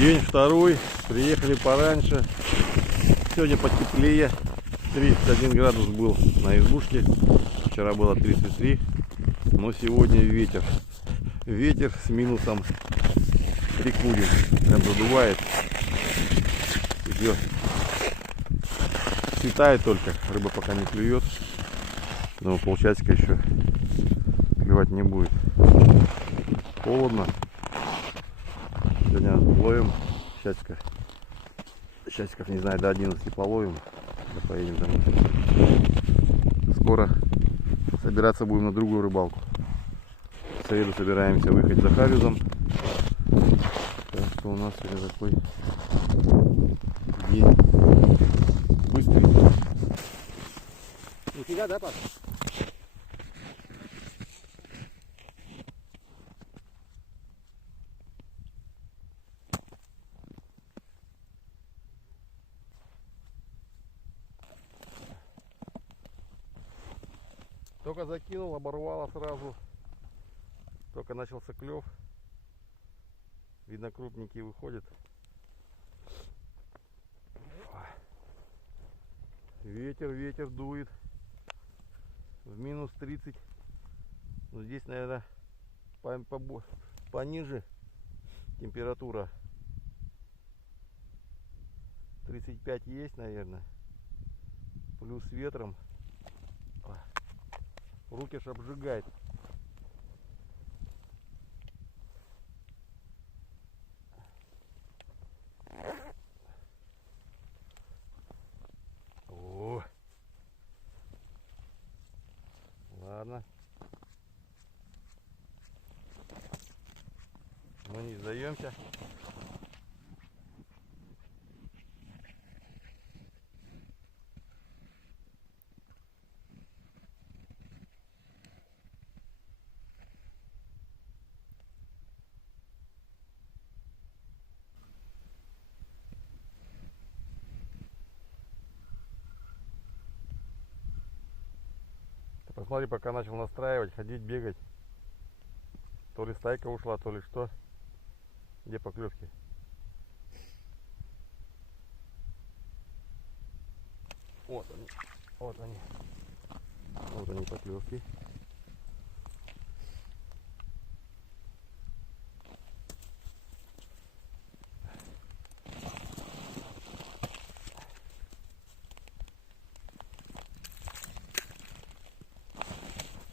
День второй, приехали пораньше. Сегодня потеплее. 31 градус был на избушке. Вчера было 33. Но сегодня ветер. Ветер с минусом 3 кури. Прям задувает. Идет. Светает только. Рыба пока не клюет. Но полчасика еще клевать не будет. Холодно. Сегодня ловим часиков, не знаю, до 11 половим. Да поедем домой. Скоро собираться будем на другую рыбалку. В среду собираемся выехать за Харюзом. Так что у нас сегодня такой день быстрый. Нифига, да, пап? Только закинул, оборвало сразу. Только начался клев. Видно, крупненький выходит. Ветер дует. В минус 30. Ну, здесь, наверное, пониже температура. 35 есть, наверное. Плюс ветром. Руки аж обжигает. О, ладно. Мы не сдаемся. Посмотри, пока начал настраивать, ходить, бегать. То ли стайка ушла, то ли что. Где поклевки? Вот они. Вот они. Вот они поклевки.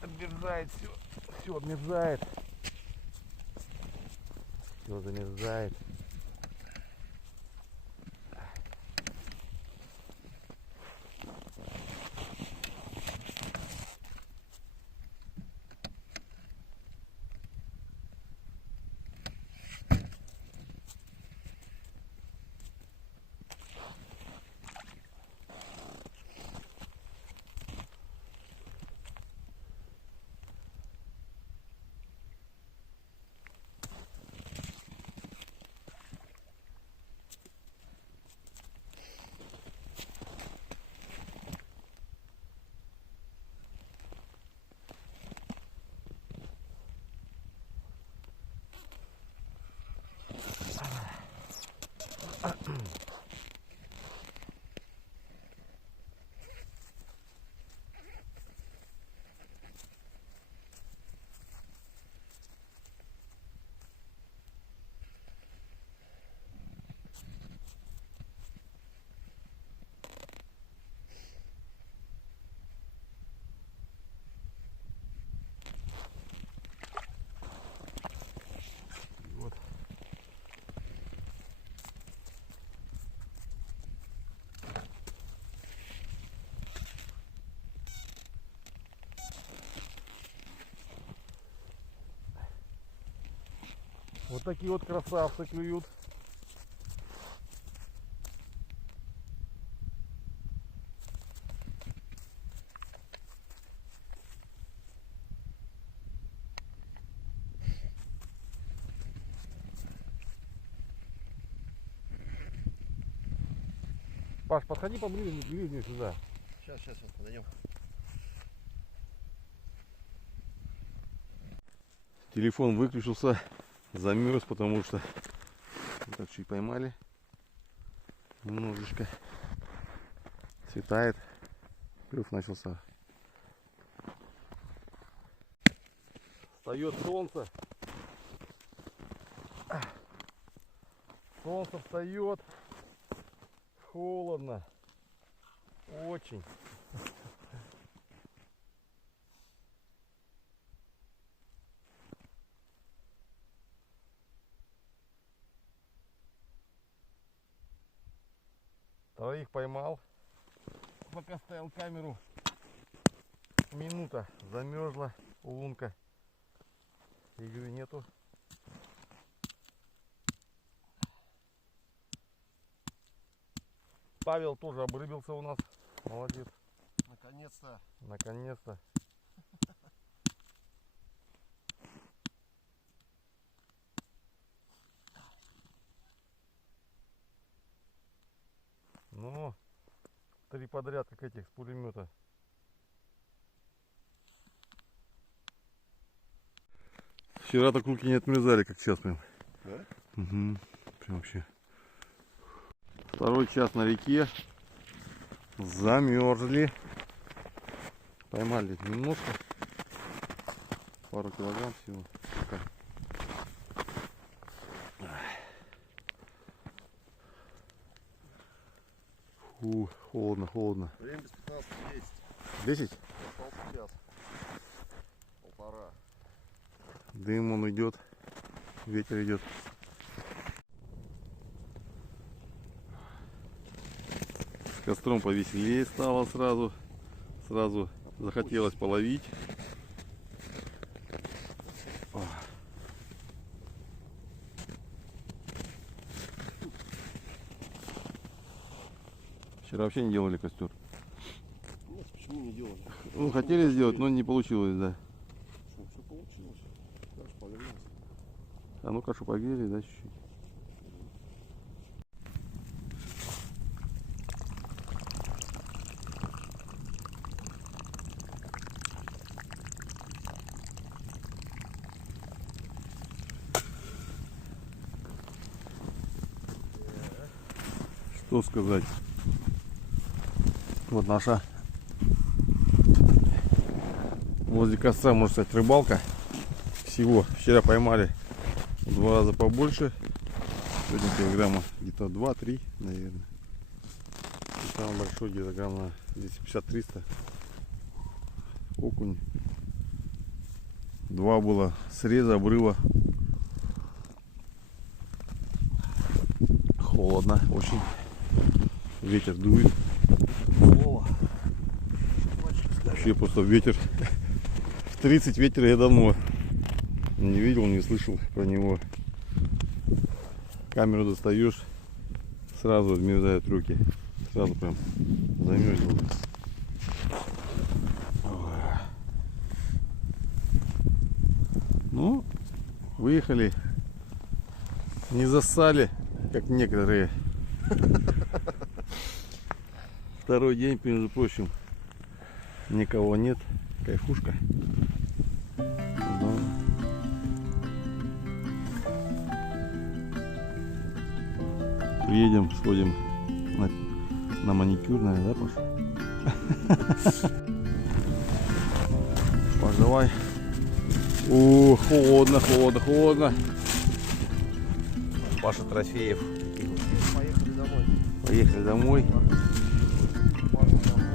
Обмерзает все обмерзает. Все замерзает. Вот такие вот красавцы клюют. Паш, подходи поближе сюда. Сейчас подойдем. Телефон выключился, замерз, потому что Так, чуть поймали. Немножечко. Светает. Клюв начался. Встает солнце. Солнце встает. Холодно. Очень. Троих поймал. Пока ставил камеру. Минута. Замерзла лунка. Игры нету. Павел тоже обрыбился у нас. Молодец. Наконец-то. Наконец-то. Ну, 3 подряд, как этих с пулемета. Вчера-то круги не отмерзали, как сейчас прям. Да? Угу. Прям вообще. Второй час на реке. Замерзли. Поймали немножко. Пару килограмм всего. Пока. Фу, холодно, холодно. Время без 15:10. 10? Остался час. Полтора. Дым он идет. Ветер идет. С костром повеселее стало сразу. Сразу захотелось половить. Вчера вообще не делали костер. Нет, почему не делали? Ну, хотели сделать, но не получилось, да. Все получилось. Даже погрелся. А ну кашу погрели, да, чуть-чуть. Что сказать? Вот наша возле костра, можно сказать, рыбалка. Всего вчера поймали в 2 раза побольше. Сегодня килограмма где-то 2-3, наверное. И самый большой где-то грамм на 250-300. Окунь. 2 было среза, обрыва. Холодно очень. Ветер дует. Слово. Вообще просто ветер. В 30 ветер я давно не видел, не слышал про него. Камеру достаешь, сразу отмерзают руки. Сразу прям замерзло. Ну, выехали. Не зассали, как некоторые. Второй день, между прочим, никого нет. Кайфушка. Да. Приедем, сходим на маникюр, наверное, да, Паша? Паш, давай. О, холодно, холодно, холодно. Паша Трофеев. Поехали домой. Поехали домой.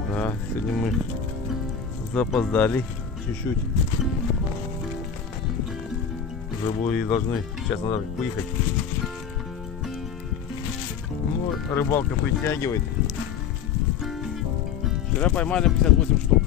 Да, сегодня мы запоздали чуть-чуть. Уже были должны, сейчас надо выехать. Ну, рыбалка притягивает. Вчера поймали 58 штук.